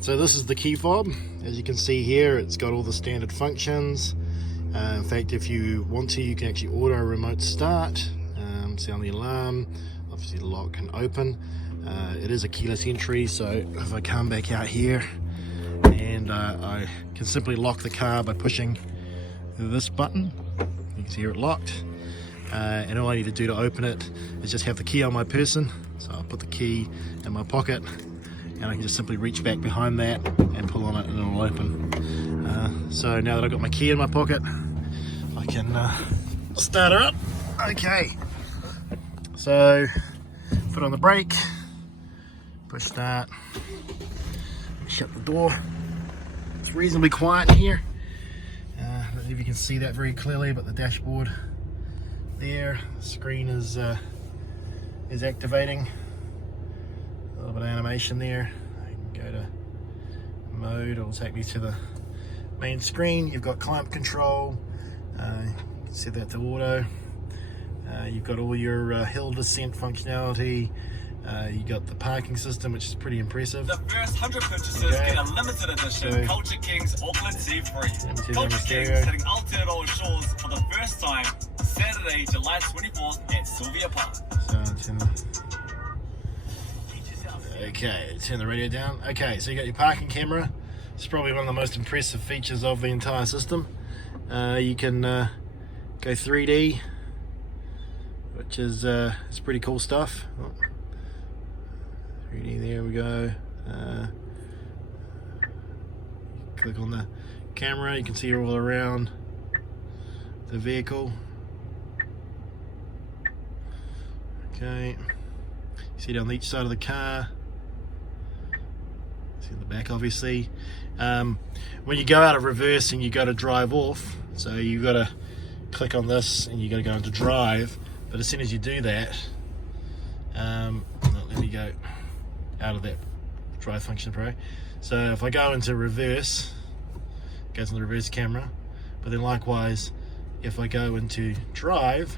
So this is the key fob. As you can see here, it's got all the standard functions. In fact, if you want to, you can actually auto remote start, sound the alarm, obviously lock and open. It is a keyless entry, so if I come back out here and I can simply lock the car by pushing this button. You can see here it locked, and all I need to do to open it is just have the key on my person. So I'll put the key in my pocket and I can just simply reach back behind that and pull on it and it'll open. So now that I've got my key in my pocket, I can start her up. Okay, so foot on the brake, push start, shut the door. It's reasonably quiet in here. I don't know if you can see that very clearly, but the dashboard there, the screen is activating. A little bit of animation there. I can go to mode, it'll take me to the main screen. You've got climate control, you can set that to auto. You've got all your hill descent functionality. You got the parking system, which is pretty impressive. The first 100 purchasers get a limited edition Culture Kings Auckland Sea free. Culture Kings setting Aotearoa shores for the first time Saturday, July 24th at Sylvia Park. Okay, turn the radio down. Okay, so you got your parking camera. It's probably one of the most impressive features of the entire system. You can go 3D, which is it's pretty cool stuff. Oh, 3D, there we go. Click on the camera, you can see all around the vehicle. Okay, you see down each side of the car. See the back, obviously. When you go out of reverse and you go to drive off, so you've got to click on this and you got to go into drive. But as soon as you do that, let me go out of that drive function pro. So if I go into reverse, it goes in the reverse camera. But then likewise, if I go into drive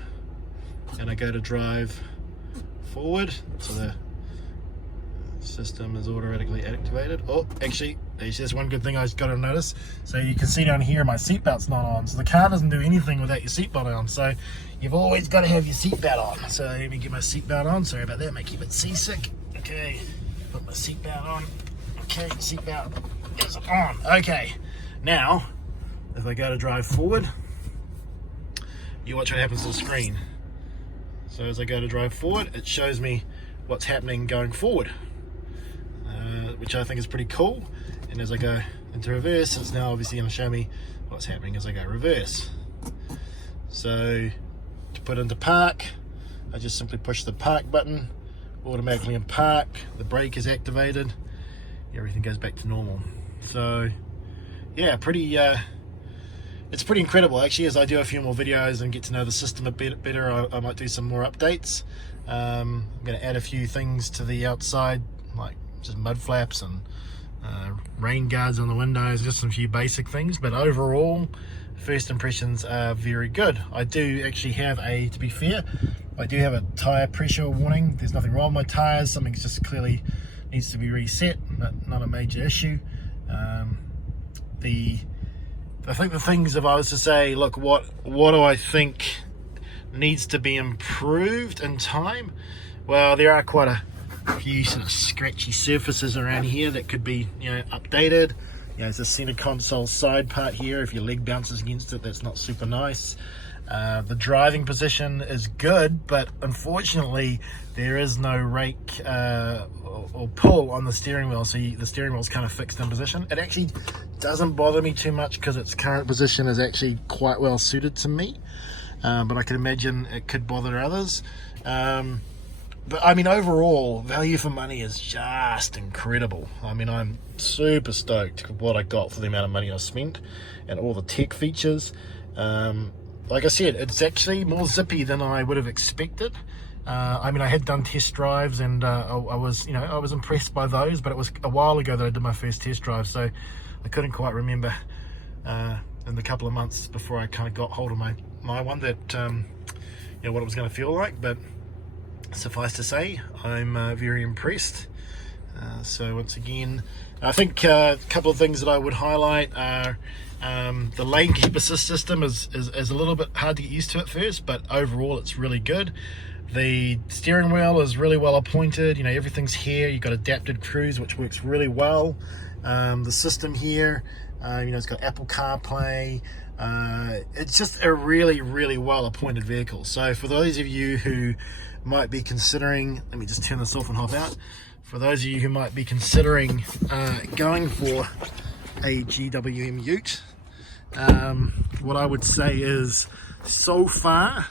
and I go to drive forward, so the system is automatically activated. Oh, actually there's one good thing I've got to notice. So you can see down here my seatbelt's not on, so the car doesn't do anything without your seatbelt on. So you've always got to have your seatbelt on. So let me get my seatbelt on. Sorry about that, may keep it seasick. Okay, put my seatbelt on. Okay, seatbelt is on. Okay, now if I go to drive forward, you watch what happens to the screen. So as I go to drive forward, it shows me what's happening going forward, which I think is pretty cool. And as I go into reverse, it's now obviously going to show me what's happening as I go reverse. So to put into park, I just simply push the park button, automatically in park, the brake is activated, everything goes back to normal. So yeah, it's pretty incredible actually. As I do a few more videos and get to know the system a bit better, I might do some more updates. I'm going to add a few things to the outside, like just mud flaps and rain guards on the windows, just some few basic things. But overall, first impressions are very good. I do actually have to be fair, I do have a tyre pressure warning. There's nothing wrong with my tyres, something's just clearly needs to be reset, but not a major issue. I think the things, if I was to say, look, what do I think needs to be improved in time? Well, there are quite a few sort of scratchy surfaces around here that could be, updated. There's a center console side part here. If your leg bounces against it, that's not super nice. The driving position is good, but unfortunately there is no rake or pull on the steering wheel, so the steering wheel's kind of fixed in position. It actually doesn't bother me too much because its current position is actually quite well suited to me, but I can imagine it could bother others. But I mean, overall, value for money is just incredible. I mean, I'm super stoked with what I got for the amount of money I spent and all the tech features. Like I said, it's actually more zippy than I would have expected. I mean, I had done test drives and I was impressed by those, but it was a while ago that I did my first test drive, so I couldn't quite remember in the couple of months before I kind of got hold of my one that what it was going to feel like. But suffice to say, I'm very impressed. So once again, I think a couple of things that I would highlight are the lane keep assist system is a little bit hard to get used to at first, but overall it's really good. The steering wheel is really well appointed, you know, everything's here. You've got adapted cruise, which works really well. The system here, you know, it's got Apple CarPlay. It's just a really well appointed vehicle. So for those of you who might be considering, let me just turn this off and hop out. For those of you who might be considering going for a GWN Ute, what I would say is, so far,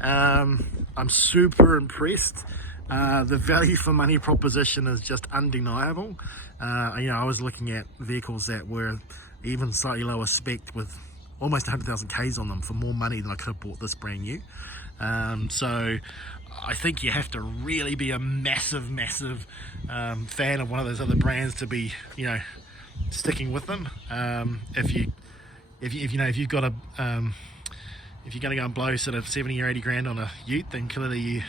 I'm super impressed. The value for money proposition is just undeniable. You know, I was looking at vehicles that were even slightly lower spec with almost 100,000 Ks on them for more money than I could have bought this brand new. So I think you have to really be a massive fan of one of those other brands to be, you know, sticking with them. If you've got a if you're going to go and blow sort of 70 or 80 grand on a Ute, then clearly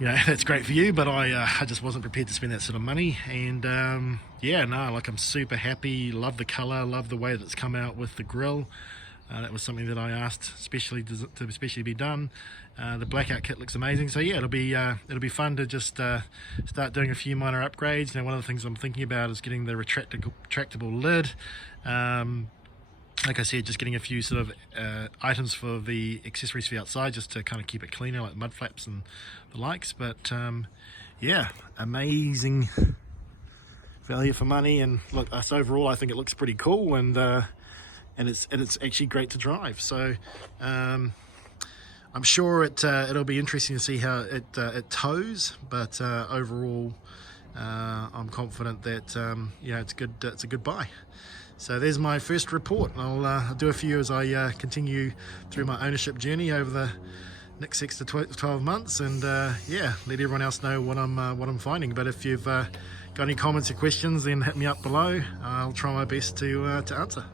you know, that's great for you, but I just wasn't prepared to spend that sort of money. And yeah, no, like, I'm super happy. Love the color, love the way that it's come out with the grille. That was something that I asked especially to be done. The blackout kit looks amazing. So yeah, it'll be fun to just start doing a few minor upgrades. Now, one of the things I'm thinking about is getting the retractable lid. Like I said, just getting a few sort of items for the accessories for the outside, just to kind of keep it cleaner, like mud flaps and the likes. But yeah, amazing value for money. And look, overall, I think it looks pretty cool, and it's actually great to drive. So I'm sure it'll be interesting to see how it tows. But overall, I'm confident that you know, it's a good buy. So there's my first report. I'll do a few as I continue through my ownership journey over the next 6 to 12 months, and yeah, let everyone else know what I'm finding. But if you've got any comments or questions, then hit me up below. I'll try my best to answer.